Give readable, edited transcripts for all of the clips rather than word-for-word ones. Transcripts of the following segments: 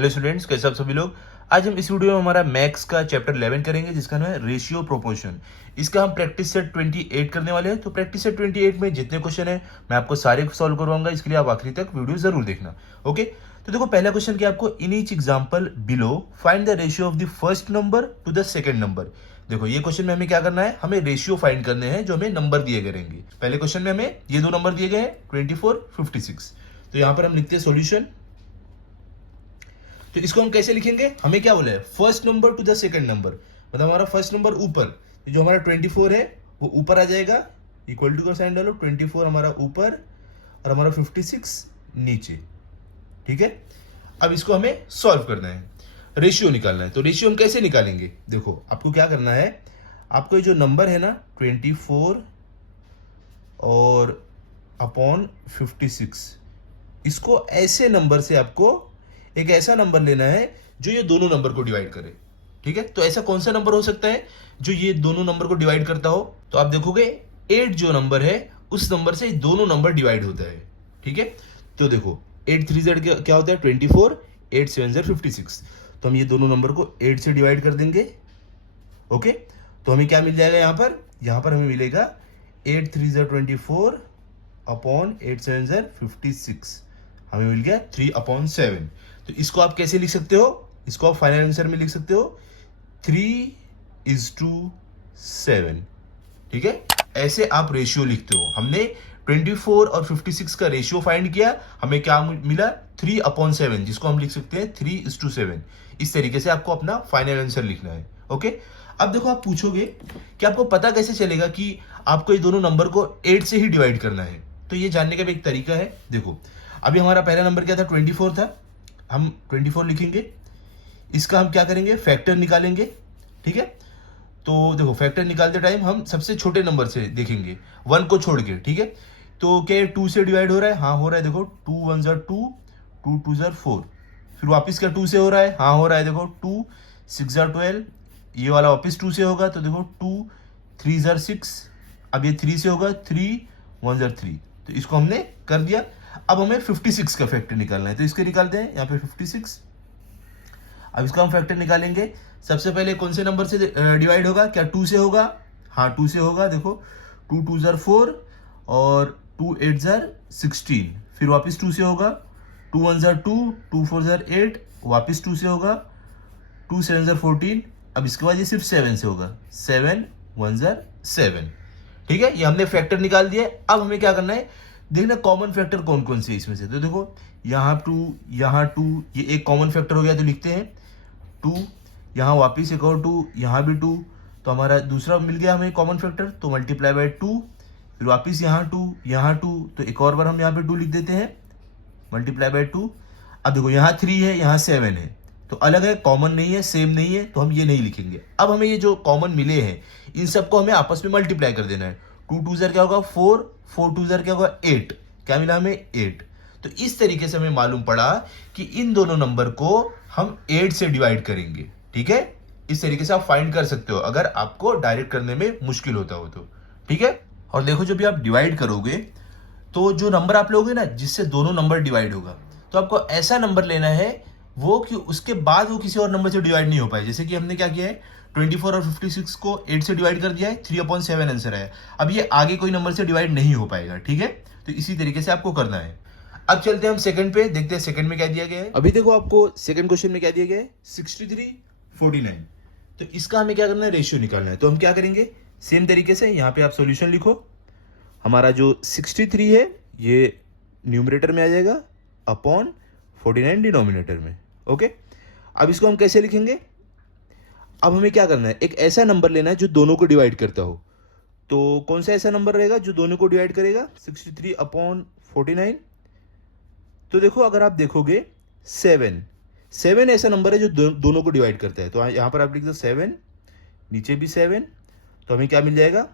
Hello students, कैसे आप सभी लोग। आज हम इस वीडियो में हमारा मैथ्स का चैप्टर 11 करेंगे जिसका नाम है रेशियो प्रोपोर्शन। इसका हम प्रैक्टिस सेट 28 करने वाले हैं। तो प्रैक्टिस सेट 28 में जितने क्वेश्चन है मैं आपको सारे सॉल्व करवाऊंगा, इसके लिए आप आखिरी तक वीडियो जरूर देखना। ओके, तो देखो पहला क्वेश्चन क्या आपको, in each example below find the ratio of the first number two the second number. देखो ये क्वेश्चन में हमें क्या करना है, हमें रेशियो फाइंड करने हैं जो हमें नंबर दिए गए रहेंगे। पहले क्वेश्चन में हमें ये दो नंबर दिए गए हैं 24, 56। तो यहां पर हम लिखते हैं सॉल्यूशन। तो इसको हम कैसे लिखेंगे, हमें क्या बोला है, first number two the second number, मतलब हमारा फर्स्ट नंबर ऊपर, जो हमारा 24 है वो ऊपर आ जाएगा, इक्वल टू का साइन डालो, 24 हमारा ऊपर और हमारा 56 नीचे। ठीक है, अब इसको हमें सॉल्व करना है, रेशियो निकालना है। तो रेशियो हम कैसे निकालेंगे, देखो आपको क्या करना है, आपको ये जो नंबर है ना 24 और अपॉन 56, इसको ऐसे नंबर से आपको एक ऐसा नंबर लेना है जो ये दोनों नंबर को डिवाइड करे। ठीक है, तो ऐसा कौन सा नंबर हो सकता है जो ये दोनों नंबर को डिवाइड करता हो, तो आप देखोगे 8 जो नंबर है उस नंबर से दोनों नंबर डिवाइड होता है। ठीक है, तो देखो 8 3 Z क्या होता है 24, 8 7 Z 56। तो हम ये दोनों नंबर को 8 से डिवाइड कर देंगे। ओके, तो हमें क्या मिल जाएगा, यहां पर हमें मिलेगा 8 3 Z 24 अपॉन 8 7 Z 56, हमें मिल गया 3/7। तो इसको आप कैसे लिख सकते हो, इसको आप फाइनल आंसर में लिख सकते हो 3:7। ठीक है, ऐसे आप रेशियो लिखते हो। हमने 24 और 56 का रेशियो फाइंड किया, हमें क्या मिला 3/7, जिसको हम लिख सकते हैं 3:7। इस तरीके से आपको अपना फाइनल आंसर लिखना है। ओके, अब देखो आप पूछोगे कि आपको पता कैसे चलेगा कि आपको ये दोनों नंबर को 8 से ही डिवाइड करना है। तो ये जानने का भी एक तरीका है। देखो अभी हमारा पहला नंबर क्या था, 24 था, हम 24 लिखेंगे, इसका हम क्या करेंगे, फैक्टर निकालेंगे। ठीक है, तो देखो फैक्टर निकालते टाइम हम सबसे छोटे नंबर से देखेंगे, 1 को छोड़ के। ठीक है, तो क्या 2 से डिवाइड हो रहा है, हाँ हो रहा है, देखो 2 1 ज़ा 2, 2 2 ज़ा 4, फिर वापस क्या 2 से हो रहा है, हाँ हो रहा है, देखो 2 6 ज़ा 12, ये वाला वापस 2 से होगा, तो देखो 2 3 ज़ा 6, अब ये 3 से होगा, 3 1 ज़ा 3। तो इसको हमने कर दिया। अब हमें 56 का फैक्टर निकालना है, तो इसके निकालते हैं, यहाँ पे 56। अब इसका हम फैक्टर निकालेंगे। सबसे पहले कौन से नंबर से डिवाइड होगा, क्या 2 से होगा, हाँ 2 से होगा, देखो 2 2 ज़ा 4 और 2 8 ज़ा 16, फिर वापस 2 से होगा, 2 1 ज़ा 2, 2 4 ज़ा 8, वापस 2 से होगा, 2 7 ज़ा 14। अब इसके बाद ये सिर्फ 7 से होगा, 7 1 ज़ा 7। ठीक है, ये हमने फैक्टर निकाल दिया। अब हमें क्या करना है, देखना कॉमन फैक्टर कौन कौन से इसमें से। तो देखो यहाँ 2, ये एक कॉमन फैक्टर हो गया, तो लिखते हैं 2, यहाँ वापिस एक और 2, यहाँ भी 2, तो हमारा दूसरा मिल गया हमें कॉमन फैक्टर, तो मल्टीप्लाई बाय 2, फिर वापिस यहाँ 2, तो एक और बार हम यहाँ पे 2 लिख देते हैं, मल्टीप्लाई बाय 2। अब देखो यहाँ 3 है, यहाँ 7 है, तो अलग है, कॉमन नहीं है, सेम नहीं है, तो हम ये नहीं लिखेंगे। अब हमें ये जो कॉमन मिले हैं इन सबको हमें आपस में मल्टीप्लाई कर देना है। 2 2 ज़र क्या होगा 4, 4 2 ज़र क्या होगा 8, क्या मिला हमें 8। तो इस तरीके से हमें मालूम पड़ा कि इन दोनों नंबर को हम 8 से डिवाइड करेंगे। ठीक है, इस तरीके से आप फाइंड कर सकते हो अगर आपको डायरेक्ट करने में मुश्किल होता हो तो। ठीक है, और देखो जब भी आप डिवाइड करोगे तो जो नंबर आप लोगे ना जिससे दोनों नंबर डिवाइड होगा, तो आपको ऐसा नंबर लेना है वो कि उसके बाद वो किसी और नंबर से डिवाइड नहीं हो पाए। जैसे कि हमने क्या किया है, 24 और 56 को 8 से डिवाइड कर दिया है, 3/7 आंसर है। अब ये आगे कोई नंबर से डिवाइड नहीं हो पाएगा। ठीक है, तो इसी तरीके से आपको करना है। अब चलते हैं हम सेकंड पे, देखते हैं सेकंड में क्या दिया गया है। अभी देखो आपको सेकंड क्वेश्चन में क्या दिया गया है, 63 49। तो इसका हमें क्या करना है, रेशियो निकालना है। तो हम क्या करेंगे, सेम तरीके से यहाँ पे आप सोल्यूशन लिखो। हमारा जो 63 है ये न्यूमरेटर में आ जाएगा अपॉन 49 डिनोमिनेटर में। ओके, अब इसको हम कैसे लिखेंगे, अब हमें क्या करना है, एक ऐसा नंबर लेना है जो दोनों को डिवाइड करता हो। तो कौन सा ऐसा नंबर रहेगा जो दोनों को डिवाइड करेगा, 63/49। तो देखो अगर आप देखोगे 7 ऐसा नंबर है जो दोनों को डिवाइड करता है। तो यहाँ पर आप लिख दो 7, नीचे भी 7, तो हमें क्या मिल जाएगा,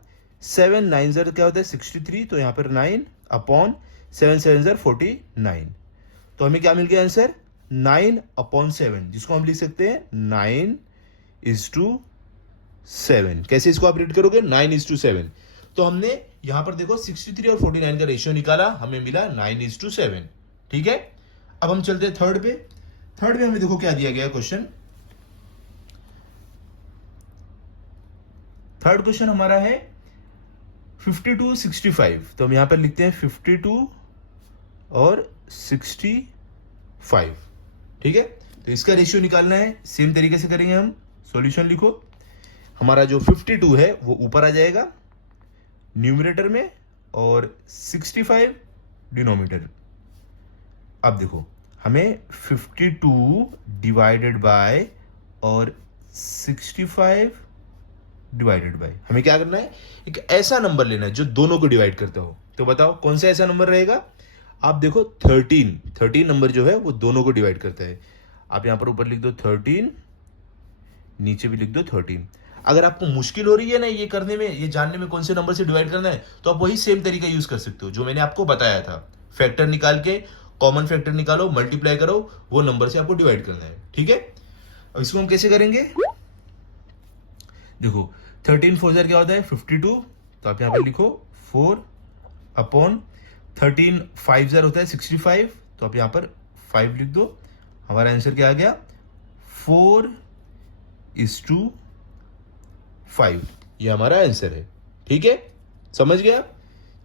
7 9 ज़र क्या होता है 63, तो यहाँ पर 9 अपॉन 7 7 ज़र 49। तो हमें क्या मिल गया आंसर, 9/7, जिसको हम लिख सकते हैं 9:7। कैसे इसको आप रीड करोगे, 9:7। तो हमने यहां पर देखो 63 और 49 का रेशियो निकाला, हमें मिला 9:7। ठीक है, अब हम चलते हैं थर्ड पे। थर्ड में हमें देखो क्या दिया गया क्वेश्चन। थर्ड क्वेश्चन हमारा है 52 65। तो हम यहां पर लिखते हैं 52 और 65, ठीक है। तो इसका रेशियो निकालना है, सेम तरीके से करेंगे हम। सॉल्यूशन लिखो, हमारा जो 52 है वो ऊपर आ जाएगा न्यूमरेटर में और 65 डिनोमिनेटर। अब देखो हमें 52 डिवाइडेड बाय और 65 डिवाइडेड बाय, हमें क्या करना है, एक ऐसा नंबर लेना है जो दोनों को डिवाइड करता हो। तो बताओ कौन सा ऐसा नंबर रहेगा। आप देखो 13 नंबर जो है वो दोनों को डिवाइड करता है। आप यहां पर ऊपर लिख दो 13, नीचे भी लिख दो 13। अगर आपको मुश्किल हो रही है ना ये करने में, ये जानने में कौन से नंबर से डिवाइड करना है, तो आप वही सेम तरीका यूज कर सकते हो जो मैंने आपको बताया था। फैक्टर निकाल के, कॉमन फैक्टर निकालो, मल्टीप्लाई करो, वो नंबर से आपको डिवाइड करना है, ठीक है। अब इसको हम कैसे करेंगे, देखो 13 4 क्या होता है 52। तो आप यहां पर लिखो 4 अपॉन 13 5 होता है 65। तो आप यहां पर 5 लिख दो। हमारा आंसर क्या आ गया 4:5। ये हमारा आंसर है, ठीक है, समझ गया।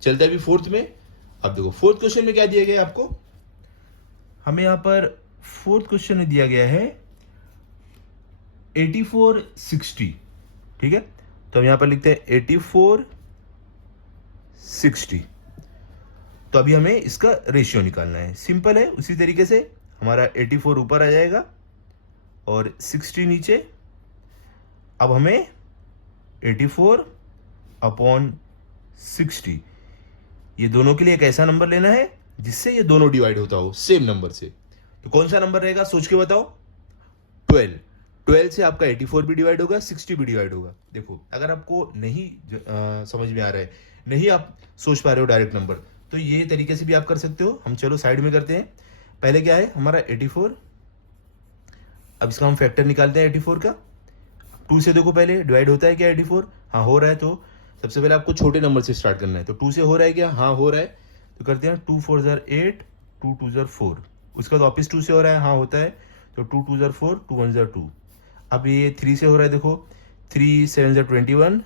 चलता है अभी फोर्थ में। अब देखो फोर्थ क्वेश्चन में क्या दिया गया है आपको, हमें यहां पर फोर्थ क्वेश्चन में दिया गया है 84 60, ठीक है। तो हम यहां पर लिखते हैं 84 60। तो अभी हमें इसका रेशियो निकालना है, सिंपल है। उसी तरीके से हमारा 84 ऊपर आ जाएगा और 60 नीचे। अब हमें 84 अपॉन 60, ये दोनों के लिए एक ऐसा नंबर लेना है जिससे ये दोनों डिवाइड होता हो सेम नंबर से। तो कौन सा नंबर रहेगा सोच के बताओ। 12 से आपका 84 भी डिवाइड होगा, 60 भी डिवाइड होगा। देखो अगर आपको नहीं समझ में आ रहा है, नहीं आप सोच पा रहे हो डायरेक्ट नंबर, तो ये तरीके से भी आप कर सकते हो। हम चलो साइड में करते हैं। पहले क्या है हमारा 84। अब इसका हम फैक्टर निकालते हैं 84 का। 2 से देखो पहले डिवाइड होता है क्या 84, हाँ हो रहा है। तो सबसे पहले आपको छोटे नंबर से स्टार्ट करना है। तो 2 से हो रहा है क्या, हाँ हो रहा है। तो करते हैं 2 4 8, 2 2 4। उसके बाद वापस 2 से हो रहा है, हाँ होता है। तो 2 2 4, 2 1 2। अब ये 3 से हो रहा है, देखो 3 7 21।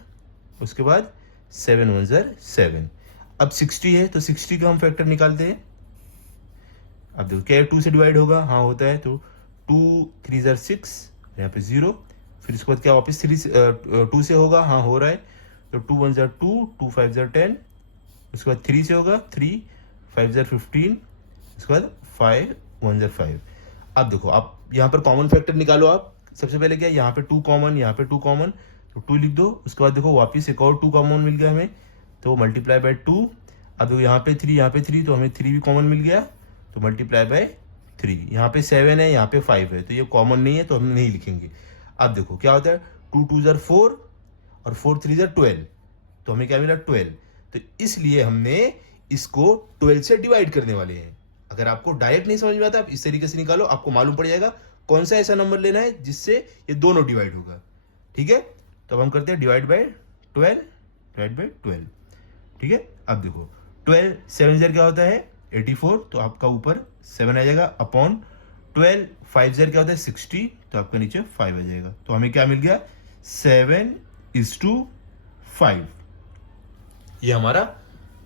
उसके बाद 7 1 7। अब 60 है तो 60 का हम फैक्टर निकालते हैं। अब देखो क्या 2 से डिवाइड होगा, हाँ होता है। तो 2 3 6, यहाँ पे 0। फिर उसके बाद क्या वापस 2 से होगा, हाँ हो रहा है। तो 2 1 2, 2 5 10। उसके बाद 3 से होगा, 3 5 15। उसके बाद 5 1 5। अब देखो आप यहाँ पर कॉमन फैक्टर निकालो। आप सबसे पहले क्या, यहाँ पे 2 कॉमन, यहाँ पे 2 कॉमन, तो 2 लिख दो। उसके बाद देखो वापस एक और 2 कॉमन मिल गया हमें, तो मल्टीप्लाई बाय 2। अब देखो यहाँ पे 3, यहाँ पे 3, तो हमें 3 भी कॉमन मिल गया, तो मल्टीप्लाई बाय 3। यहाँ पे 7 है, यहाँ पे 5 है, तो ये कॉमन नहीं है तो हम नहीं लिखेंगे। अब देखो क्या होता है 2 2 4 और 4 3 12। तो हमें क्या मिला 12। तो इसलिए हमने इसको 12 से डिवाइड करने वाले हैं। अगर आपको डायरेक्ट नहीं समझ में आता, आप इस तरीके से निकालो, आपको मालूम पड़ जाएगा कौन सा ऐसा नंबर लेना है जिससे ये दोनों डिवाइड होगा, ठीक है। तो अब हम करते हैं डिवाइड बाय 12, ठीक है। अब देखो 12 7 क्या होता है 84, तो आपका ऊपर 7 आ जाएगा, अपॉन 12 5 क्या होता है 60, तो आपका नीचे 5 आ जाएगा। तो हमें क्या मिल गया 7:5। ये हमारा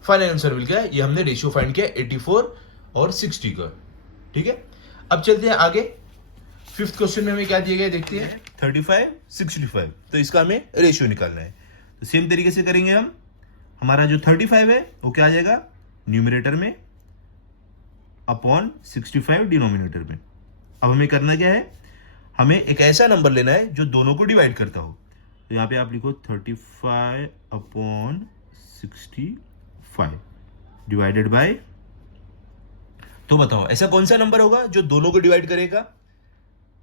फाइनल आंसर मिल गया। ये हमने रेशियो फाइंड किया 84 और 60 का, ठीक है। अब चलते हैं आगे। फिफ्थ क्वेश्चन में हमें क्या दिया गया देखते हैं 35 65। तो इसका हमें रेशियो निकालना है। तो सेम तरीके से करेंगे हम। हमारा जो 35 है वो क्या आ जाएगा न्यूमरेटर में, अपॉन 65 डिनोमिनेटर में। अब हमें करना क्या है, हमें एक ऐसा नंबर लेना है जो दोनों को डिवाइड करता हो। तो यहाँ पे आप लिखो 35 अपॉन 65 डिवाइडेड बाय। तो बताओ ऐसा कौन सा नंबर होगा जो दोनों को डिवाइड करेगा।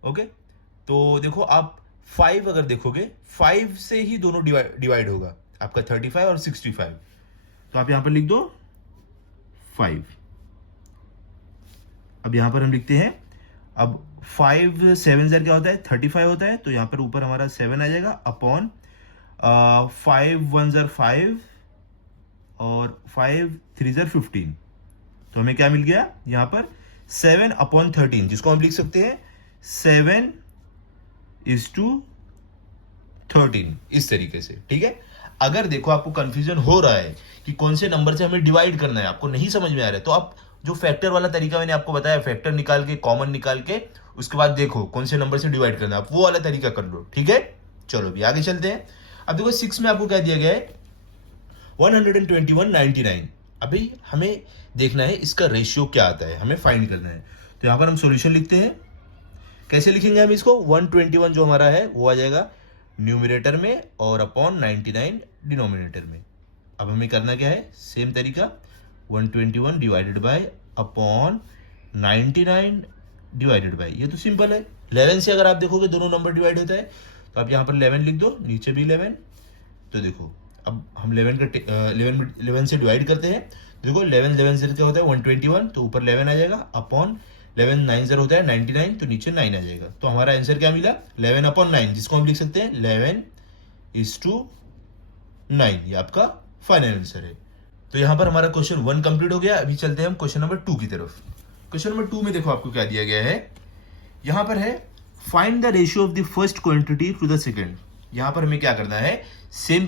ओके, तो देखो आप 5 अगर देखोगे 5 से ही दोनों डिवाइड होगा आपका 35 और 65। तो आप यहां पर लिख दो 5। अब यहां पर हम लिखते हैं, अब 5 7 क्या होता है 35 होता है, तो यहां पर ऊपर हमारा 7 आ जाएगा, अपॉन 5 1 5 और 5 3 15। तो हमें क्या मिल गया यहां पर 7 अपॉन 13, जिसको हम लिख सकते हैं 7:13 इस तरीके से, ठीक है। अगर देखो आपको कंफ्यूजन हो रहा है कि कौन से नंबर से हमें डिवाइड करना है, आपको नहीं समझ में आ रहा है, तो आप जो फैक्टर वाला तरीका मैंने आपको बताया, फैक्टर निकाल के कॉमन निकाल के उसके बाद देखो कौन से नंबर से डिवाइड करना है, आप वो वाला तरीका कर लो, ठीक है। चलो अभी आगे चलते हैं। अब देखो 6 में आपको क्या दिया गया है, 121.99। अभी हमें देखना है इसका रेशियो क्या आता है, हमें फाइंड करना है। तो यहां पर हम सॉल्यूशन लिखते हैं। कैसे लिखेंगे हम इसको, 121 जो हमारा है वो आ जाएगा न्यूमरेटर में और अपॉन 99 डिनोमिनेटर में। अब हमें करना क्या है, सेम तरीका, 121 divided by upon 99 divided by, ये तो सिंपल है। 11 से अगर आप देखोगे दोनों नंबर डिवाइड होता है, तो आप यहाँ पर 11 लिख दो, नीचे भी 11। तो देखो अब हम 11 से डिवाइड करते हैं। देखो 11 से क्या होता है 121, तो ऊपर 11 आ जाएगा, अपॉन 11 9 0 होता है 99, तो नीचे 9 आ जाएगा। तो हमारा आंसर क्या मिला, 11/9, जिसको हम लिख सकते हैं 11:9। ये आपका फाइनल आंसर है। तो यहाँ पर हमारा क्वेश्चन 1 कंप्लीट हो गया। अभी चलते हैं हम क्वेश्चन नंबर 2 की तरफ। क्वेश्चन नंबर 2 में देखो आपको क्या दिया गया है, यहाँ पर है find the ratio of the first quantity to the second. यहाँ पर हमें क्या करना है, सेम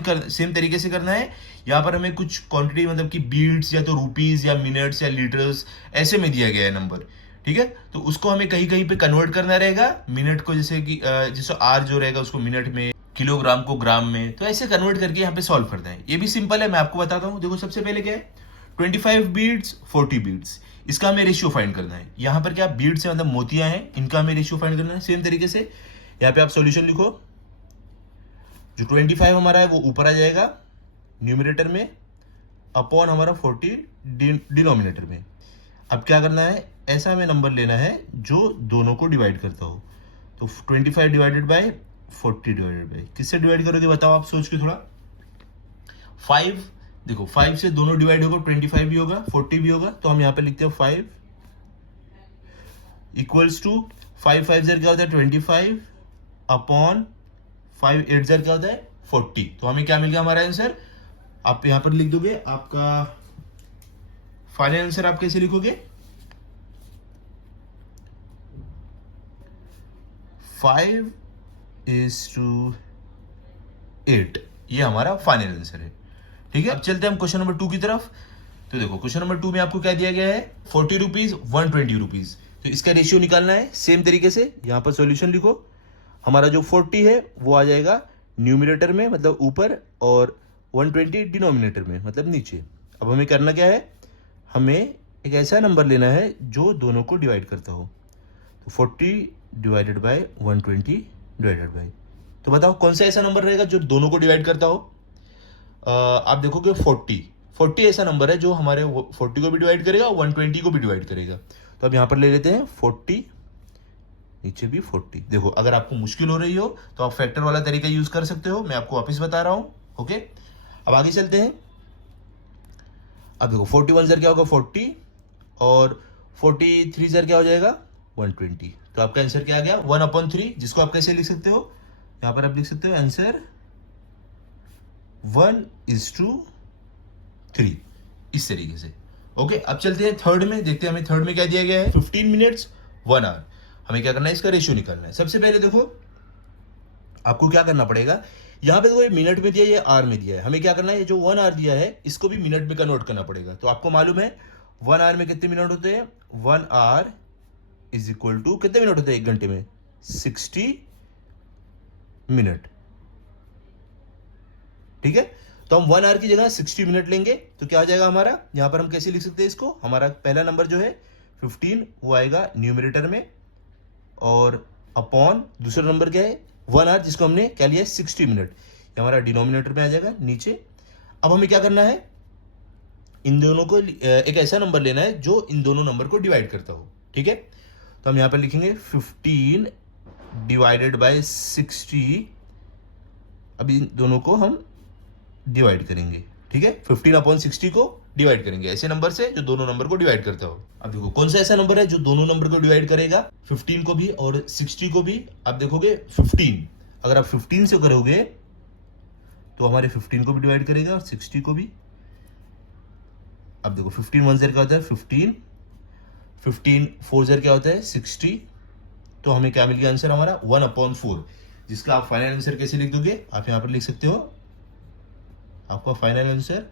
तरीके से करना है। यहाँ पर हमें कुछ क्वांटिटी मतलब कि बीट्स या तो रुपीज या मिनट्स या लीटर्स ऐसे में दिया गया है नंबर, ठीक है। तो उसको हमें कहीं कहीं पे कन्वर्ट करना रहेगा, मिनट को जैसे कि जैसे आर जो रहेगा उसको मिनट में, किलोग्राम को ग्राम में, तो ऐसे कन्वर्ट करके यहाँ पे सॉल्व करना है। ये भी सिंपल है, मैं आपको बताता हूँ। देखो सबसे पहले क्या है, 25 बीट्स 40 बीट्स, इसका हमें रेशियो फाइंड करना है। यहाँ पर क्या बीट्स है मतलब मोतियां हैं, इनका हमें रेशियो फाइंड करना है। सेम तरीके से यहाँ पे आप सॉल्यूशन लिखो, जो 25 हमारा है वो ऊपर आ जाएगा न्यूमरेटर में, अपॉन हमारा 40 डिनोमिनेटर में। अब क्या करना है, ऐसा हमें नंबर लेना है जो दोनों को डिवाइड करता हो। तो 25 डिवाइडेड बाय 40 डिवाइडेड बाय, किससे डिवाइड करोगे बताओ आप सोच के थोड़ा। 5, देखो 5 से दोनों डिवाइड होगा, 25 भी होगा 40 भी होगा, तो हम यहाँ पे लिखते हैं 5 इक्वल्स टू 5 5 जर क्या होता है 25 अपॉन 5 8 जर क्या होता है 40। तो हमें क्या मिल गया हमारा आंसर, आप यहाँ पर लिख दोगे आपका फाइनल आंसर। आप कैसे लिखोगे, 5:8, ये हमारा फाइनल आंसर है, ठीक है। अब चलते हैं हम क्वेश्चन नंबर 2 की तरफ। तो देखो क्वेश्चन नंबर 2 में आपको क्या दिया गया है, 40 रुपीज 120 रुपीज। तो इसका रेशियो निकालना है। सेम तरीके से यहाँ पर सॉल्यूशन लिखो, हमारा जो 40 है वो आ जाएगा न्यूमरेटर में मतलब ऊपर, और 120 डिनोमिनेटर में मतलब नीचे। अब हमें करना क्या है, हमें एक ऐसा नंबर लेना है जो दोनों को डिवाइड करता हो। तो 40 डिवाइडेड बाय 120 डिवाइडेड बाय, तो बताओ कौन सा ऐसा नंबर रहेगा जो दोनों को डिवाइड करता हो। आप देखोगे 40 ऐसा नंबर है जो हमारे 40 को भी डिवाइड करेगा और 120 को भी डिवाइड करेगा। तो अब यहाँ पर ले लेते हैं 40, नीचे भी 40। देखो अगर आपको मुश्किल हो रही हो तो आप फैक्टर वाला तरीका यूज कर सकते हो, मैं आपको वापस बता रहा हूं, ओके। अब आगे चलते हैं। अब देखो 41 जर क्या होगा 40, और 43 जर क्या हो जाएगा 120। तो आपका आंसर क्या आ गया 1/3, जिसको आप कैसे लिख सकते हो, यहां पर आप लिख सकते हो आंसर 1:3, इस तरीके से, ओके। अब चलते हैं थर्ड में, देखते हैं हमें थर्ड में क्या दिया गया है, 15 मिनट्स 1 आवर। हमें क्या करना है, इसका रेशियो निकालना है। सबसे पहले देखो आपको क्या करना पड़ेगा, यहां पे देखो ये मिनट में दिया है, ये आर में दिया है। हमें क्या करना है, ये जो 1 आवर दिया है इसको भी मिनट में कन्वर्ट करना पड़ेगा। तो आपको मालूम है 1 आवर में कितने मिनट होते हैं, 1 आवर इज इक्वल टू कितने मिनट होते हैं 1 घंटे में, 60 मिनट, ठीक है। तो हम 1 आवर की जगह 60 मिनट लेंगे, तो क्या हो जाएगा हमारा, यहां पर हम कैसे लिख सकते हैं इसको, हमारा पहला नंबर जो है 15 वो आएगा न्यूमरेटर में, और अपॉन दूसरा नंबर क्या है 1 आवर, जिसको हमने क्या लिया 60 मिनट, ये हमारा डिनोमिनेटर में आ जाएगा नीचे। अब हमें क्या करना है, इन दोनों को एक ऐसा नंबर लेना है जो इन दोनों नंबर को डिवाइड करता हो, ठीक है। तो हम यहां पर लिखेंगे 15 डिवाइडेड बाय 60। अब इन दोनों को हम डिवाइड करेंगे, ठीक है, 15/60 को डिवाइड करेंगे ऐसे नंबर से जो दोनों नंबर को डिवाइड करता हो। अब देखो कौन सा ऐसा नंबर है जो दोनों नंबर को डिवाइड करेगा, 15 को भी और 60 को भी। आप देखोगे 15, अगर आप 15 से करोगे तो हमारे 15 को भी डिवाइड करेगा और 60 को भी। अब देखो 15 1 0 क्या होता है 15, 15 4 0 क्या होता है 60, तो हमें क्या मिल गया आंसर हमारा 1/4, जिसका आप फाइनल आंसर कैसे लिख दोगे, आप यहाँ पर लिख सकते हो आपका फाइनल आंसर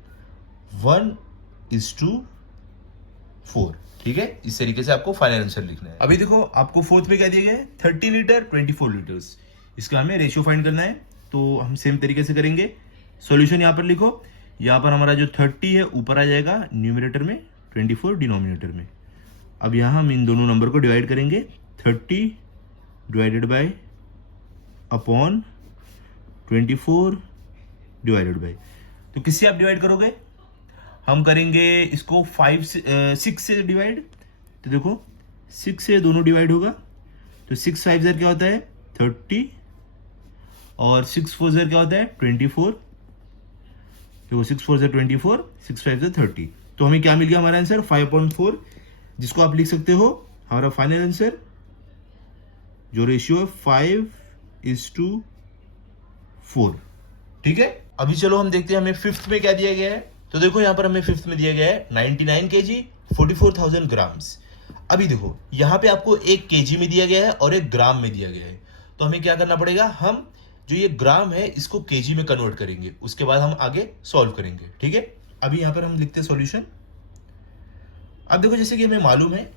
1:4। ठीक है, इस तरीके से आपको फाइनल आंसर लिखना है। अभी देखो आपको फोर्थ में क्या दिया गया है, 30 लीटर 24 लीटर्स, इसका हमें रेशियो फाइंड करना है। तो हम सेम तरीके से करेंगे। सॉल्यूशन यहाँ पर लिखो, यहाँ पर हमारा जो 30 है ऊपर आ जाएगा न्यूमरेटर में, 24 डिनोमिनेटर में। अब यहाँ हम इन दोनों नंबर को डिवाइड करेंगे, 30 divided by upon 24 divided by, तो किससे आप डिवाइड करोगे, हम करेंगे इसको 6 से डिवाइड। तो देखो 6 से दोनों डिवाइड होगा, तो 6 5 ज़र क्या होता है 30 और 6 4 ज़र क्या होता है 24। देखो 6 4 ज़र 24, 6 5 ज़र 30। तो हमें क्या मिल गया हमारा आंसर 5/4, जिसको आप लिख सकते हो हमारा फाइनल आंसर, जो रेशियो है 5:4। ठीक है, अभी चलो हम देखते हैं हमें फिफ्थ में क्या दिया गया है। तो देखो यहाँ पर हमें फिफ्थ में दिया गया है 99 kg 44,000 ग्राम्स। अभी देखो यहाँ पे आपको एक केजी में दिया गया है और एक ग्राम में दिया गया है। तो हमें क्या करना पड़ेगा, हम जो ये ग्राम है इसको केजी में कन्वर्ट करेंगे, उसके बाद हम आगे सॉल्व करेंगे। ठीक है, अभी यहाँ पर हम लिखते हैं सॉल्यूशन। अब देखो जैसे कि हमें मालूम है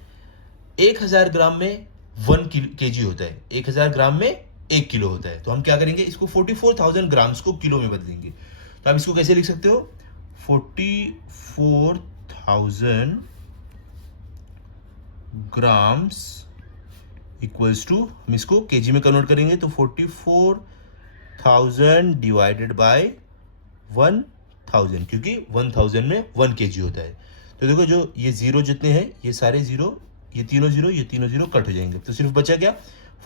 1000 ग्राम में 1 kg होता है, 1000 ग्राम में 1 किलो होता है। तो हम क्या करेंगे, इसको 44,000 ग्राम्स को किलो में बदलेंगे। तो आप इसको कैसे लिख सकते हो, 44,000 ग्राम्स इक्वल्स टू, हम इसको केजी में कन्वर्ट करेंगे तो 44,000 डिवाइडेड बाय 1000, क्योंकि 1000 में 1 केजी होता है। तो देखो जो ये जीरो जितने हैं ये सारे जीरो, ये तीनों जीरो कट हो जाएंगे, तो सिर्फ बचा क्या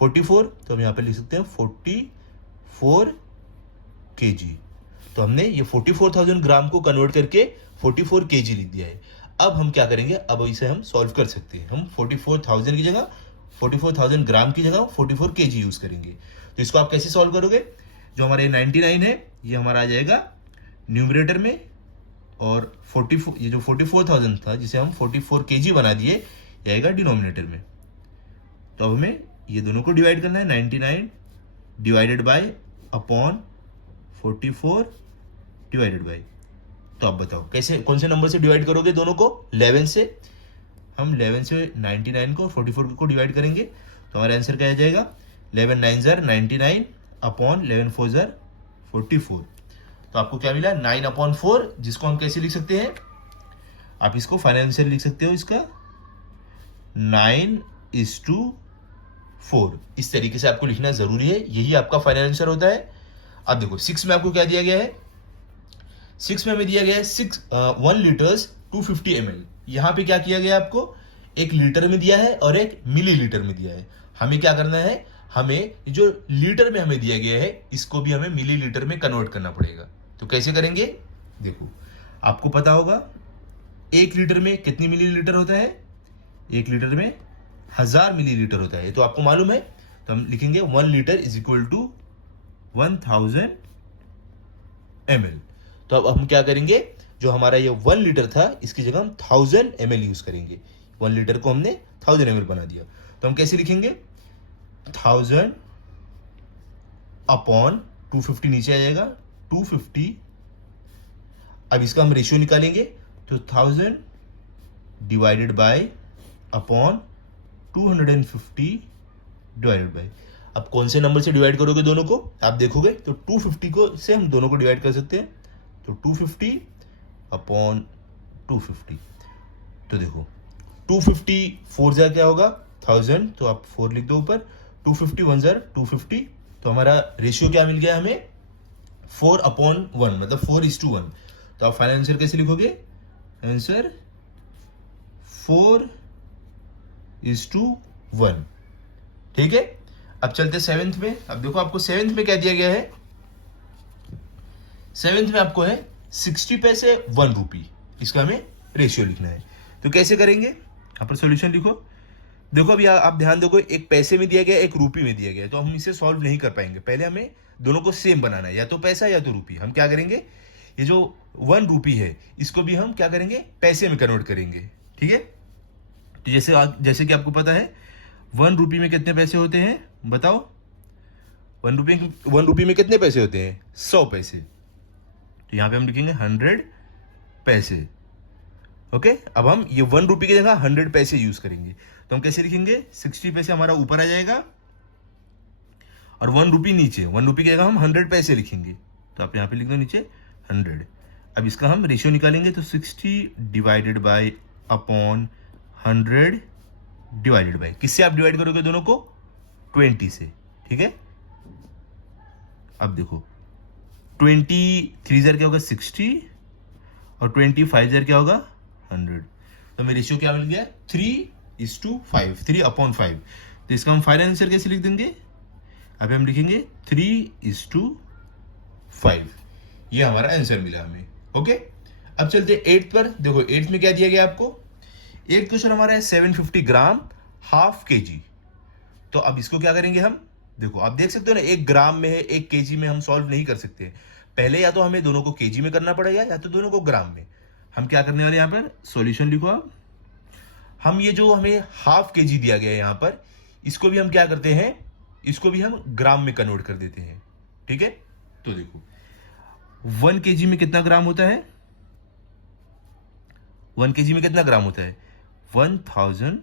44। तो हम यहाँ पे लिख सकते हैं 44 kg। तो हमने ये 44,000 ग्राम को कन्वर्ट करके 44 kg लिख दिया है। अब हम क्या करेंगे, अब इसे हम सॉल्व कर सकते हैं। हम 44,000 की जगह 44,000 ग्राम की जगह 44 kg यूज करेंगे। तो इसको आप कैसे सॉल्व करोगे, जो हमारे 99 है ये हमारा आ जाएगा न्यूमरेटर में, और 44 ये जो 44,000 था जिसे हम 44 kg बना दिए ये आएगा डिनोमिनेटर में। तो अब हमें ये दोनों को डिवाइड करना है, 99 divided by upon 44 divided by. तो आप बताओ कैसे, कौन से नंबर से डिवाइड करोगे दोनों को, 11 से। हम 11 से 99 को 44 को डिवाइड करेंगे तो हमारा आंसर क्या आ जाएगा, 11 9 ज़र 99 अपॉन 11 4 ज़र 44। तो आपको क्या मिला 9/4, जिसको हम कैसे लिख सकते हैं, आप इसको फाइनल आंसर लिख सकते हो इसका 9:4। इस तरीके से आपको लिखना जरूरी है, यही आपका फाइनल आंसर होता है। अब देखो 6 में आपको क्या दिया गया है, 6 में हमें दिया गया है 1 लीटर्स 250 ml। यहाँ पे क्या किया गया आपको, एक लीटर में दिया है और एक मिली लीटर में दिया है। हमें क्या करना है, हमें जो लीटर में हमें दिया गया है इसको भी हमें मिली लीटर में कन्वर्ट करना पड़ेगा। तो कैसे करेंगे, देखो आपको पता होगा 1 लीटर में कितनी मिली लीटर होता है, 1 लीटर में 1000 मिलीलीटर होता है, तो आपको मालूम है। तो हम लिखेंगे 1 litre is equal to 1000 ml। तो अब हम क्या करेंगे, जो हमारा ये 1 लीटर था इसकी जगह हम 1000 ml यूज करेंगे। 1 लीटर को हमने 1000 ml बना दिया। तो हम कैसे लिखेंगे, 1000 अपॉन 250 नीचे आ जाएगा 250। अब इसका हम रेशियो निकालेंगे, तो 1000 divided by upon 250 divided by. अब कौन से नंबर से डिवाइड करोगे दोनों को, आप देखोगे तो 250 को से हम दोनों को डिवाइड कर सकते हैं। तो 250 अपॉन 250। तो देखो 250 4 ज़र क्या होगा 1000, तो आप 4 लिख दो ऊपर, 250 1 ज़र 250। तो हमारा रेशियो क्या मिल गया हमें 4/1, मतलब 4:1। तो आप फाइनल आंसर कैसे लिखोगे, आंसर 4:1। ठीक है, अब चलते 7th में। अब देखो आपको 7th में क्या दिया गया है, 7th में आपको है 60 पैसे 1 रुपी, इसका हमें रेशियो लिखना है। तो कैसे करेंगे, यहाँ पर सॉल्यूशन लिखो। देखो अभी आप ध्यान दोगे, एक पैसे में दिया गया एक रुपी में दिया गया, तो हम इसे सॉल्व नहीं कर पाएंगे। पहले हमें दोनों को सेम बनाना है, या तो पैसा या तो रुपी। हम क्या करेंगे, ये जो 1 रुपी है इसको भी हम क्या करेंगे पैसे में कन्वर्ट करेंगे। ठीक है, तो जैसे कि आपको पता है 1 रुपये में कितने पैसे होते हैं बताओ? 1 रुपये में कितने पैसे होते हैं? 100 पैसे। तो यहाँ पे हम लिखेंगे 100 पैसे। ओके, अब हम ये 1 रुपये की जगह 100 पैसे यूज करेंगे। तो हम कैसे लिखेंगे? 60 पैसे हमारा ऊपर आ जाएगा और 1 रुपये नीचे। 1 रुपये की जगह हम 100 पैसे लिखेंगे। तो आप यहाँ पे लिख दो नीचे 100। अब इसका हम रेशियो निकालेंगे तो 60 divided by upon 100 divided by, किससे आप डिवाइड करोगे दोनों को? 20 से। ठीक है, अब देखो 23 क्या होगा? 60 और 25 क्या होगा? 100। तो हमें रेशियो क्या मिल गया? 3:5, 3/5। तो इसका हम फाइनल आंसर कैसे लिख देंगे? अभी हम लिखेंगे 3:5। ये हमारा आंसर मिला हमें। ओके, अब चलते 8th पर। देखो 8th में क्या दिया गया आपको? 8th क्वेश्चन हमारा है 750 ग्राम ½ kg। तो अब इसको क्या करेंगे हम? देखो आप देख सकते हो ना, 1 ग्राम में है, 1 kg में हम सॉल्व नहीं कर सकते। पहले या तो हमें दोनों को kg में करना पड़ेगा या तो दोनों को ग्राम में। हम क्या करने वाले यहाँ पर? सॉल्यूशन लिखो आप। हम ये जो हमें ½ kg दिया गया है यहाँ पर, इसको भी हम क्या करते हैं? इसको भी हम ग्राम में कन्वर्ट कर देते हैं। ठीक है, तो देखो 1 kg में कितना ग्राम होता है? 1 kg में कितना ग्राम होता है? 1000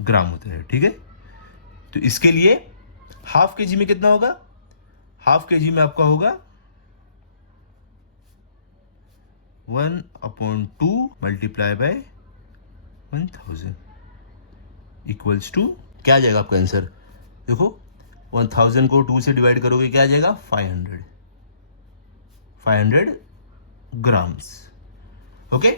ग्राम होता है। ठीक है, तो इसके लिए ½ kg में कितना होगा? ½ kg में आपका होगा 1/2 मल्टीप्लाई बाय 1000 इक्वल्स टू क्या आ जाएगा आपका आंसर? देखो 1000 को 2 से डिवाइड करोगे क्या आ जाएगा? 500 ग्राम्स। ओके,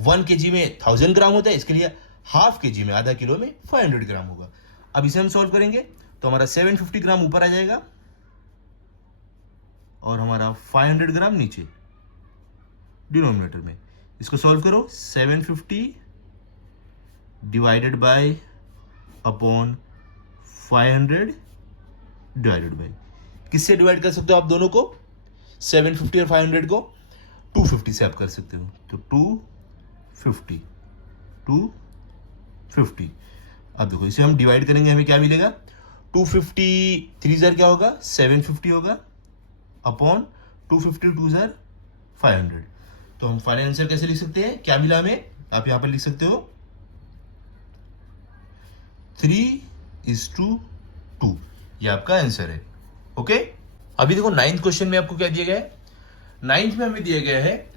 1 kg में 1000 ग्राम होता है, इसके लिए ½ kg में, आधा किलो में 500 ग्राम होगा। अब इसे हम सॉल्व करेंगे तो हमारा 750 ग्राम ऊपर आ जाएगा और हमारा 500 ग्राम नीचे डिनोमिनेटर में। इसको सॉल्व करो, 750 divided by upon 500 divided by, किससे डिवाइड कर सकते हो आप दोनों को? 750 और 500 को 250 से आप कर सकते हो। तो 250 अब देखो इसे हम डिवाइड करेंगे, हमें क्या मिलेगा? 250 3 क्या होगा? 750 होगा अपॉन 250 2 500। तो हम फाइनल आंसर कैसे लिख सकते हैं? क्या मिला हमें? आप यहां पर लिख सकते हो 3:2। ये आपका आंसर है। ओके, अभी देखो 9th क्वेश्चन में आपको क्या दिया गया है? 9th में हमें दिया गया है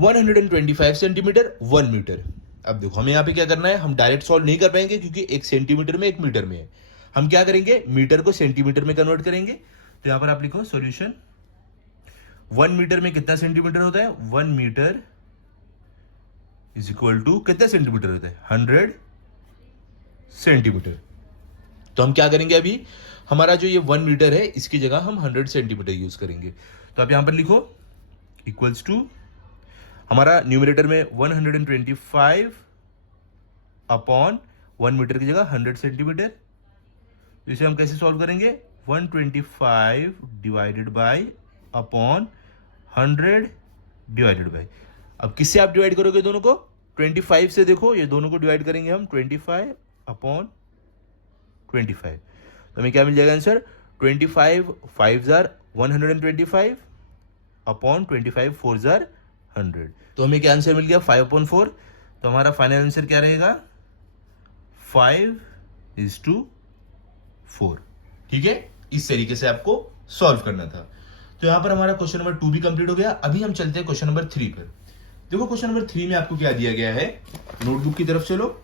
125 सेंटीमीटर 1 मीटर। अब देखो हमें यहाँ पे क्या करना है? हम डायरेक्ट सॉल्व नहीं कर पाएंगे क्योंकि 1 सेंटीमीटर में 1 मीटर में है। हम क्या करेंगे? मीटर को सेंटीमीटर में कन्वर्ट करेंगे। तो यहां पर आप लिखो सॉल्यूशन 1 मीटर में कितना सेंटीमीटर होता है? 1 मीटर इज इक्वल टू कितना सेंटीमीटर होता है? 100 सेंटीमीटर। तो हम क्या करेंगे? अभी हमारा जो ये 1 मीटर है इसकी जगह हम 100 सेंटीमीटर यूज करेंगे। तो आप यहां पर लिखो इक्वल्स टू हमारा न्यूमरेटर में 125 अपॉन 1 मीटर की जगह 100 सेंटीमीटर। तो इसे हम कैसे सॉल्व करेंगे? 125 divided by upon 100 divided by. अब किससे आप डिवाइड करोगे दोनों को? 25 से। देखो ये दोनों को डिवाइड करेंगे हम 25 अपॉन 25। तो हमें क्या मिल जाएगा आंसर? 25 5 125 अपॉन 25 4 100। तो हमें क्या आंसर मिल गया? 5/4। तो हमारा फाइनल आंसर क्या रहेगा? 5:4। ठीक है, इस तरीके से आपको सॉल्व करना था। तो यहां पर हमारा क्वेश्चन नंबर 2 भी कंप्लीट हो गया। अभी हम चलते हैं क्वेश्चन नंबर 3 पर। देखो क्वेश्चन नंबर 3 में आपको क्या दिया गया है? नोटबुक की तरफ चलो।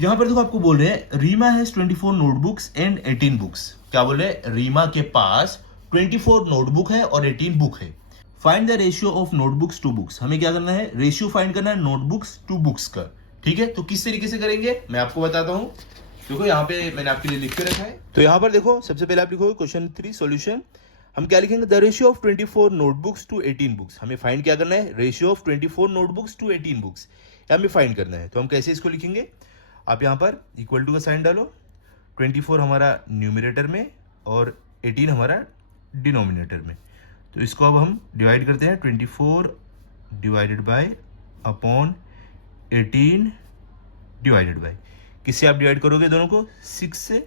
यहां पर देखो आपको बोल रहे हैं Reema has 24 notebooks and 18 books. क्या बोल रहे हैं? रीमा के पास 24 नोटबुक है और 18 बुक है। Find the ratio of notebooks to books. हमें क्या करना है? रेशियो फाइंड करना है नोटबुक्स टू बुक्स का। ठीक है, तो किस तरीके से करेंगे मैं आपको बताता हूं। देखो यहाँ पे मैंने आपके लिए लिख के रखा है। तो यहाँ पर देखो सबसे पहले आप लिखोगे क्वेश्चन 3 सॉल्यूशन। हम क्या लिखेंगे? The ratio of 24 notebooks to 18 books. हमें फाइंड क्या करना है? Ratio of 24 notebooks to 18 books हमें फाइंड करना है। तो हम कैसे इसको लिखेंगे? आप यहाँ पर इक्वल टू का साइन डालो। 24 हमारा न्यूमरेटर में और 18 हमारा डिनोमिनेटर में। तो इसको अब हम डिवाइड करते हैं। 24 divided by upon 18 divided by, किससे आप डिवाइड करोगे दोनों को? 6 से।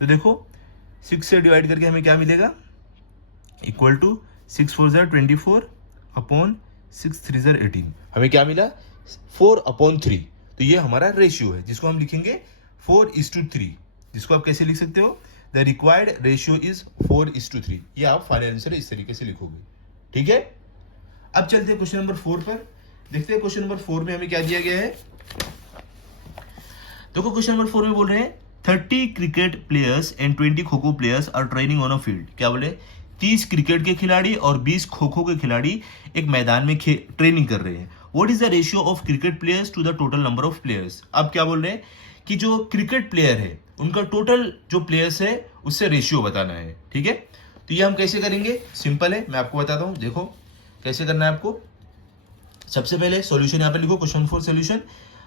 तो देखो 6 से डिवाइड करके हमें क्या मिलेगा? इक्वल टू 6 4 ज़ा 24 अपॉन 6 3 ज़ा 18। हमें क्या मिला? 4/3। तो ये हमारा रेशियो है जिसको हम लिखेंगे 4:3, जिसको आप कैसे लिख सकते हो? The required ratio is 4:3। ये आप फाइनल आंसर इस तरीके से लिखोगे, ठीक है। अब चलते हैं क्वेश्चन नंबर 4 पर। देखते हैं क्वेश्चन नंबर 4 में हमें क्या दिया गया है। देखो क्वेश्चन नंबर 4 में बोल रहे हैं 30 cricket players and 20 kho kho players are training on a field. क्या बोले? 30 क्रिकेट के खिलाड़ी और 20 खो खो के खिलाड़ी एक मैदान में ट्रेनिंग कर रहे हैं। What is the ratio of cricket players to the total number of players. अब क्या बोल रहे हैं कि जो क्रिकेट प्लेयर है उनका टोटल जो प्लेयर्स है उससे रेशियो बताना है, ठीक है। तो ये हम कैसे करेंगे? सिंपल है, मैं आपको बताता हूं। देखो कैसे करना है आपको। सबसे पहले सॉल्यूशन यहाँ पे लिखो, क्वेश्चन 4 सॉल्यूशन।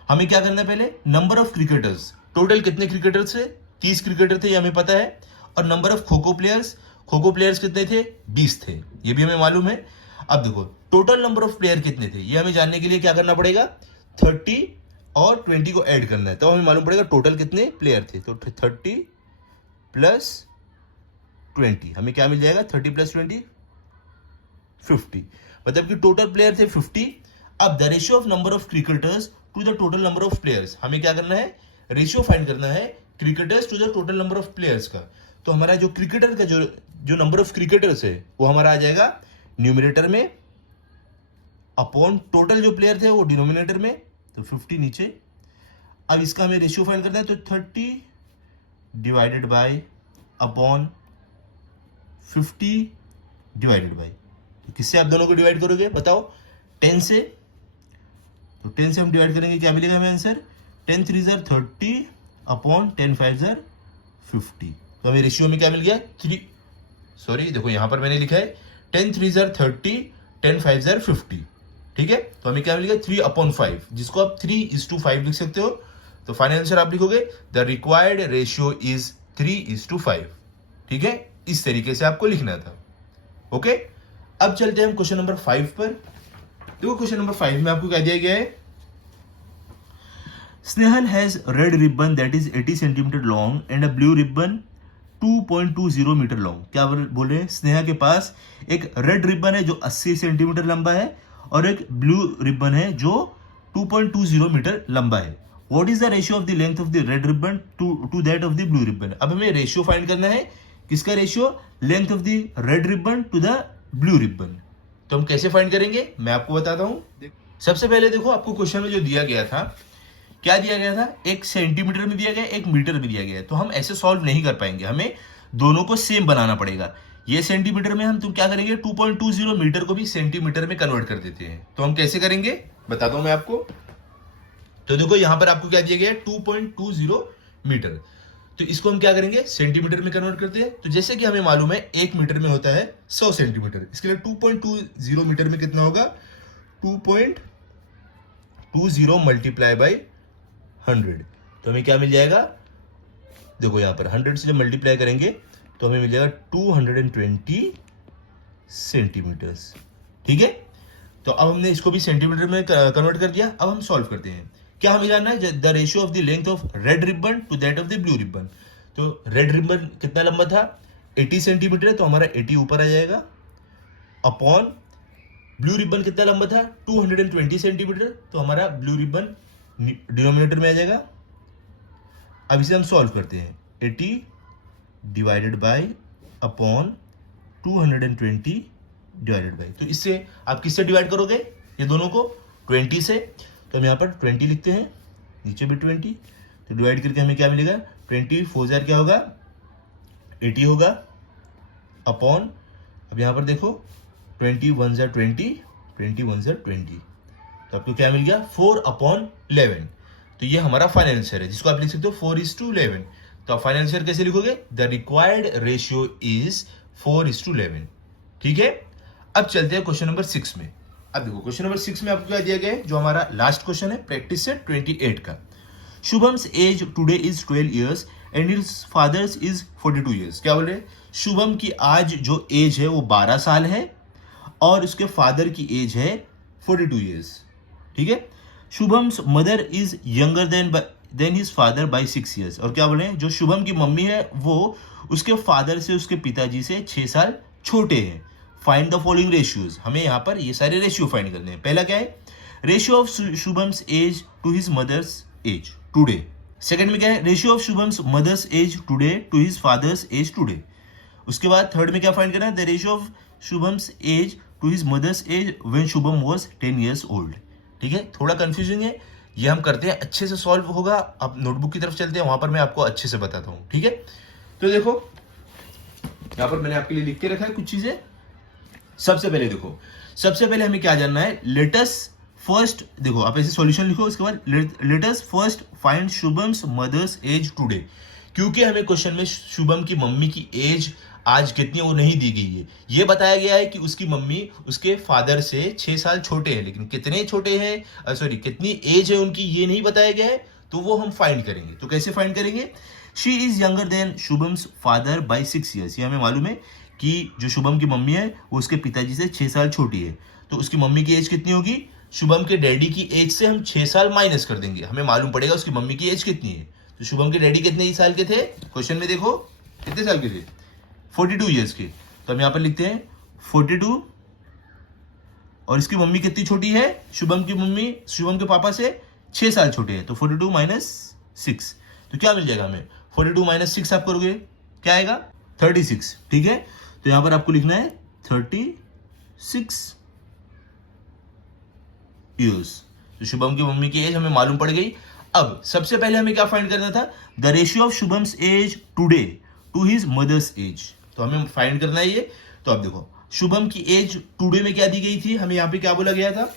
हमें क्या करना है? पहले नंबर ऑफ क्रिकेटर्स, टोटल कितने क्रिकेटर्स है? 30 क्रिकेटर थे, ये हमें पता है। और नंबर ऑफ खो खो प्लेयर्स कितने थे? 20 थे, ये भी हमें मालूम है। अब देखो टोटल नंबर ऑफ प्लेयर कितने थे, ये हमें जानने के लिए क्या करना पड़ेगा? 30 और 20 को ऐड करना है, तो हमें मालूम पड़ेगा टोटल कितने प्लेयर थे। तो 30 प्लस 20 हमें क्या मिल जाएगा? 30 प्लस 20 50, मतलब कि टोटल प्लेयर थे 50। अब the ratio of number of cricketers to the total number of players, हमें क्या करना है? रेशियो फाइंड करना है cricketers to the total number of players का। तो हमारा जो क्रिकेटर का जो नंबर ऑफ क्रिकेटर्स है वो हमारा आ जाएगा न्यूमरेटर में, अपॉन टोटल जो प्लेयर थे वो डिनोमिनेटर में, तो 50 नीचे। अब इसका हमें रेशियो फाइंड करना है, तो 30 divided by upon 50 divided by. तो किससे आप दोनों को डिवाइड करोगे बताओ? 10 से। तो 10 से हम डिवाइड करेंगे, क्या मिलेगा हमें आंसर? 10 3 ज़ा 30 अपॉन 10 5 ज़ा 50। तो हमें रेशियो में क्या मिल गया? 3, सॉरी देखो यहां पर मैंने लिखा है 10 3 ज़ा 30 10 5 ज़ा 50, ठीक है। तो हमें क्या मिल गया? 3/5, जिसको आप 3:5 लिख सकते हो। तो फाइनल आंसर आप लिखोगे द रिक्वायर्ड रेशियो इज 3:5, ठीक है। इस तरीके से आपको लिखना था, ओके। अब चलते हैं हम क्वेश्चन नंबर 5 पर। देखो क्वेश्चन नंबर 5 में आपको क्या दिया गया है? Snehal has red ribbon that is 80 centimetre long and a blue ribbon 2.20 metre long. क्या बोल रहे हैं? स्नेहा के पास एक रेड रिबन है जो 80 सेंटीमीटर लंबा है और एक ब्लू रिबन है जो 2.20 मीटर लंबा है। What is the ratio of the length of the red ribbon to that of the blue ribbon. अब हमें रेशियो फाइंड करना है, किसका ratio? Length of the red ribbon to the blue ribbon. तो हम कैसे फाइंड करेंगे मैं आपको बताता हूं। सबसे पहले देखो आपको क्वेश्चन में जो दिया गया था, क्या दिया गया था? 1 सेंटीमीटर में दिया गया, 1 मीटर में दिया गया है। तो हम ऐसे सॉल्व नहीं कर पाएंगे, हमें दोनों को सेम बनाना पड़ेगा। ये सेंटीमीटर में हम क्या करेंगे? 2.20 मीटर को भी सेंटीमीटर में कन्वर्ट कर देते हैं। तो हम कैसे करेंगे बताता हूं मैं आपको। तो देखो यहां पर आपको क्या दिया गया है? 2.20 मीटर। तो इसको हम क्या करेंगे? सेंटीमीटर में कन्वर्ट करते हैं। तो जैसे कि हमें मालूम है 1 मीटर में होता है 100 सेंटीमीटर, इसके लिए 2.20 मीटर में कितना होगा? 2.20 मल्टीप्लाई बाई 100। तो हमें क्या मिल जाएगा? देखो यहां पर 100 से जब मल्टीप्लाई करेंगे तो हमें मिल जाएगा 220 सेंटीमीटर्स, ठीक है। तो अब हमने इसको भी सेंटीमीटर में कन्वर्ट कर दिया। अब हम सॉल्व करते हैं। क्या हमें जानना है? The ratio of the length of red ribbon to that of the blue ribbon. तो रेड रिबन कितना लंबा था? 80 सेंटीमीटर है, तो हमारा 80 ऊपर आ जाएगा, अपॉन ब्लू रिबन कितना लंबा था? 220 सेंटीमीटर, तो हमारा ब्लू रिबन डिनोमिनेटर में आ जाएगा। अब इसे हम सॉल्व करते हैं। 80 divided by upon 220 divided by. तो इससे आप किससे डिवाइड करोगे ये दोनों को? 20 से। तो हम यहाँ पर 20 लिखते हैं, नीचे भी 20। तो डिवाइड करके हमें क्या मिलेगा? 20 4 जार क्या होगा? 80 होगा, अपॉन अब यहाँ पर देखो 21 जार 20, 21 जार 20। तो आपको क्या मिल गया? 4/11। तो ये हमारा फाइनल आंसर है, जिसको आप लिख सकते हो 4:11। तो आप फाइनल आंसर कैसे लिखोगे? द रिक्वायर्ड रेशियो इज 4:11, ठीक है। अब चलते हैं क्वेश्चन नंबर 6 में। अब देखो क्वेश्चन नंबर 6 में आपको क्या दिया गया है? जो हमारा लास्ट क्वेश्चन है प्रैक्टिस से 28 का। Shubham's age today is 12 years and his father's is 42 years. क्या बोल रहे हैं? शुभम की आज जो एज है वो 12 साल है और उसके फादर की एज है 42 ईयर्स, ठीक है। Shubham's mother is younger than than his father by 6 years। और क्या बोले, जो शुभम की मम्मी है वो उसके फादर से, उसके पिताजी से 6 साल छोटे हैं। Find the following ratios. हमें यहाँ पर ये सारे रेशियो फाइंड करने हैं। पहला क्या है, ratio of Shubham's age to his mother's age today. Second में क्या है, ratio of Shubham's mother's age today to his father's age today. उसके बाद थर्ड में क्या फाइंड करना है, the ratio of Shubham's age to his mother's age when Shubham was 10 years old. ठीक है, थोड़ा कंफ्यूजिंग है, ये हम करते हैं, अच्छे से सॉल्व होगा। अब नोटबुक की तरफ चलते हैं, वहां पर मैं आपको अच्छे से बताता हूँ। ठीक है, तो देखो यहाँ पर मैंने आपके लिए लिख के रखा है कुछ चीजें। सबसे पहले देखो, सबसे पहले हमें क्या जानना है, लेटस फर्स्ट, देखो आप ऐसे सॉल्यूशन लिखो, उसके बाद let's first find Shubham's mother's age today. क्योंकि हमें क्वेश्चन में शुभम की मम्मी की एज आज कितनी वो नहीं दी गई है। ये बताया गया है कि उसकी मम्मी उसके फादर से 6 साल छोटे हैं, लेकिन कितने छोटे हैं, सॉरी कितनी एज है उनकी, ये नहीं बताया गया है। तो वो हम फाइंड करेंगे। तो कैसे फाइंड करेंगे, she is younger then Shubham's father by 6 years। ये हमें मालूम है कि जो शुभम की मम्मी है वो उसके पिताजी से 6 साल छोटी है। तो उसकी मम्मी की एज कितनी होगी, शुभम के डैडी की एज से हम 6 साल माइनस कर देंगे, हमें मालूम पड़ेगा उसकी मम्मी की एज कितनी है। तो शुभम के डैडी कितने साल के थे, क्वेश्चन में देखो कितने साल के थे, 42 years के। तो हम यहाँ पर लिखते हैं 42, और इसकी मम्मी कितनी छोटी है, शुभम की मम्मी शुभम के पापा से 6 साल छोटे हैं। तो 42 माइनस 6, तो क्या मिल जाएगा हमें, 42 माइनस 6 आप करोगे क्या आएगा, 36। ठीक है, तो यहां पर आपको लिखना है 36 years। तो शुभम की मम्मी की एज हमें मालूम पड़ गई। अब सबसे पहले हमें क्या फाइंड करना था, the ratio of Shubham's age today to his mother's age. तो हमें फाइंड करना है ये। तो अब देखो, शुभम की एज टुडे में क्या दी गई थी, हमें यहाँ पे क्या बोला गया था,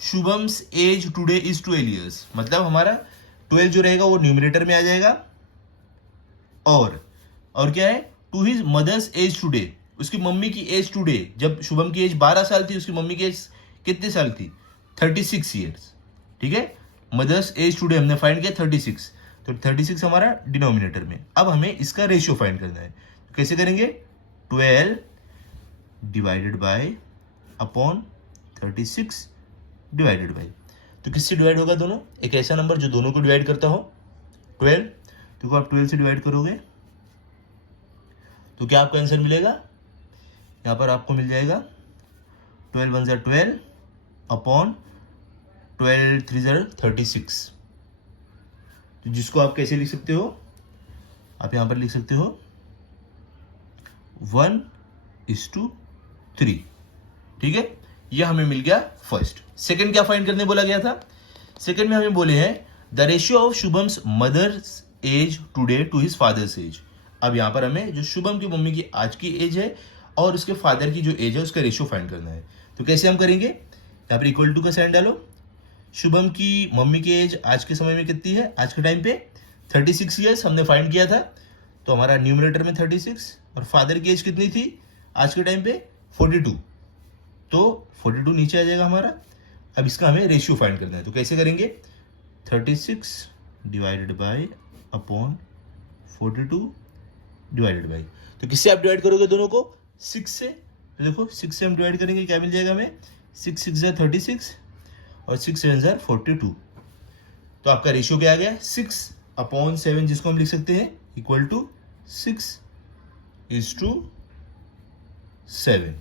Shubham's age today is 12 years। मतलब हमारा 12 जो रहेगा वो न्यूमरेटर में आ जाएगा, और क्या है, to his mother's age today, उसकी मम्मी की एज टुडे, जब शुभम की एज 12 साल थी, उसकी मम्मी की एज कितने साल थी, 36 years। ठीक है, मदर्स एज टुडे हमने फाइंड किया 36, तो 36 हमारा डिनोमिनेटर में। अब हमें इसका रेशियो फाइंड करना है। तो कैसे करेंगे, 12 divided by upon 36 divided by, तो किससे डिवाइड होगा दोनों, एक ऐसा नंबर जो दोनों को डिवाइड करता हो, 12। देखो आप 12 से डिवाइड करोगे तो क्या आपका आंसर मिलेगा, यहां पर आपको मिल जाएगा 12 1 12 अपॉन 12 3 36। तो जिसको आप कैसे लिख सकते हो, आप यहां पर लिख सकते हो 1:3। ठीक है, यह हमें मिल गया फर्स्ट। सेकंड क्या फाइंड करने बोला गया था, सेकंड में हमें बोले हैं the ratio of Shubham's mother's age today to his father's age. अब यहां पर हमें जो शुभम की मम्मी की आज की एज है और उसके फादर की जो एज है उसका रेशियो फाइंड करना है। तो कैसे हम करेंगे, यहाँ पर इक्वल टू का साइन डालो। शुभम की मम्मी की एज आज के समय में कितनी है, आज के टाइम पे 36 years हमने फाइंड किया था, तो हमारा न्यूमरेटर में 36, और फादर की एज कितनी थी आज के टाइम पे 42, तो 42 नीचे आ जाएगा हमारा। अब इसका हमें रेशियो फाइंड करना है। तो कैसे करेंगे, 36 divided by upon 42 divided by, तो किससे आप डिवाइड करोगे दोनों को, 6 से। तो देखो 6 से हम डिवाइड करेंगे, क्या मिल जाएगा हमें, 6 6 36 और 6 7 42। तो आपका रेशियो क्या आ गया, 6/7, जिसको हम लिख सकते हैं इक्वल टू 6:7।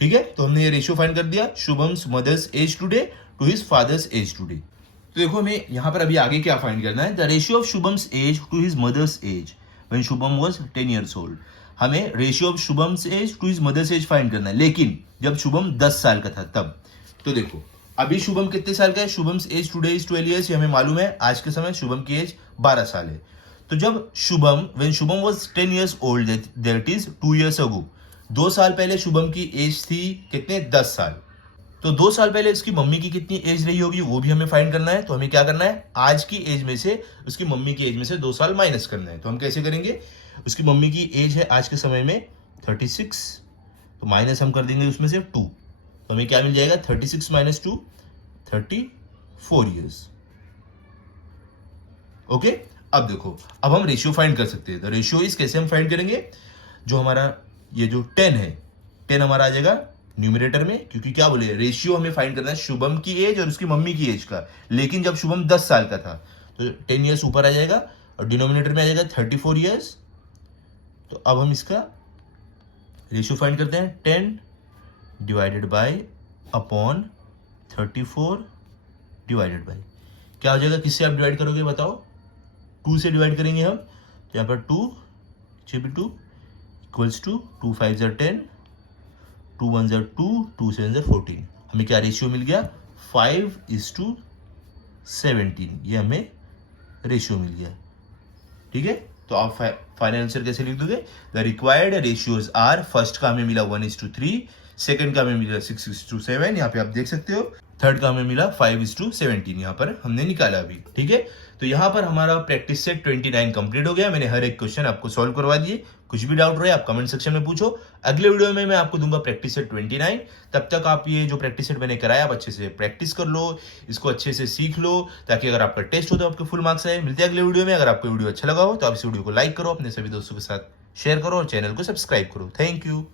ठीक है, तो हमने ये रेशियो फाइंड कर दिया, Shubham's mother's age today to his father's age today. तो देखो हमें यहां पर अभी आगे क्या फाइंड करना है, the ratio of Shubham's age to his mother's age when Shubham was 10 years old. हमें ratio of Shubham's age to his mother's age find करना है, लेकिन जब शुभम 10 साल का था तब। तो देखो अभी शुभम कितने साल का है, Shubham's age today is 12 years, ये हमें मालूम है, आज के समय शुभम की एज 12 साल है। तो जब Shubham when Shubham was 10 years old, that is 2 years अगो, 2 साल पहले शुभम की एज थी कितने, 10 साल। तो 2 साल पहले उसकी मम्मी की कितनी एज रही होगी वो भी हमें फाइंड करना है। तो हमें क्या करना है, आज की एज में से उसकी मम्मी की एज में से 2 साल माइनस करना है। तो हम कैसे करेंगे, उसकी मम्मी की एज है आज के समय में 36, तो माइनस हम कर देंगे उसमें से 2, तो हमें क्या मिल जाएगा, 36 माइनस 2 34 years। ओके, अब देखो, अब हम रेशियो फाइंड कर सकते हैं। तो रेशियो इज कैसे हम फाइंड करेंगे, जो हमारा ये जो 10 है, 10 हमारा आ जाएगा न्यूमरेटर में, क्योंकि क्या बोले, रेशियो हमें फाइंड करना है शुभम की एज और उसकी मम्मी की एज का। लेकिन जब शुभम 10 साल का था, तो 10 ईयर्स ऊपर आ जाएगा और डिनोमिनेटर में आ जाएगा 34 ईयर्स। तो अब हम इसका रेशियो फाइंड करते हैं, 10 divided by upon 34 divided by, क्या हो जाएगा, किससे आप डिवाइड करोगे बताओ, 2 से डिवाइड करेंगे हम, तो यहाँ पर 2 2 इक्वल्स टू 2 5 ज़ा 10, 2 1 ज़ा 2, 2 7 ज़ा 14। हमें क्या रेशियो मिल गया, 5:17, ये हमें रेशियो मिल गया। ठीक है, तो आप फाइनल आंसर कैसे लिख दोगे, the required ratios are, first का हमें मिला 1:3, सेकंड का हमें मिला 6:7, यहाँ पे आप देख सकते हो, थर्ड का हमें मिला 5:17, यहाँ पर हमने निकाला अभी। ठीक है, तो यहाँ पर हमारा प्रैक्टिस सेट 29 कंप्लीट हो गया। मैंने हर एक क्वेश्चन आपको सॉल्व करवा दिए। कुछ भी डाउट रहे आप कमेंट सेक्शन में पूछो। अगले वीडियो में मैं आपको दूंगा प्रैक्टिस सेट 29। तब तक आप ये जो प्रैक्टिस सेट मैंने कराया आप अच्छे से प्रैक्टिस कर लो, इसको अच्छे से सीख लो, ताकि अगर आपका टेस्ट हो तो आपके फुल मार्क्स आए। मिलते हैं अगले वीडियो में। अगर आपको वीडियो अच्छा लगा हो तो आप इस वीडियो को लाइक करो, अपने सभी दोस्तों के साथ शेयर करो और चैनल को सब्सक्राइब करो। Thank you.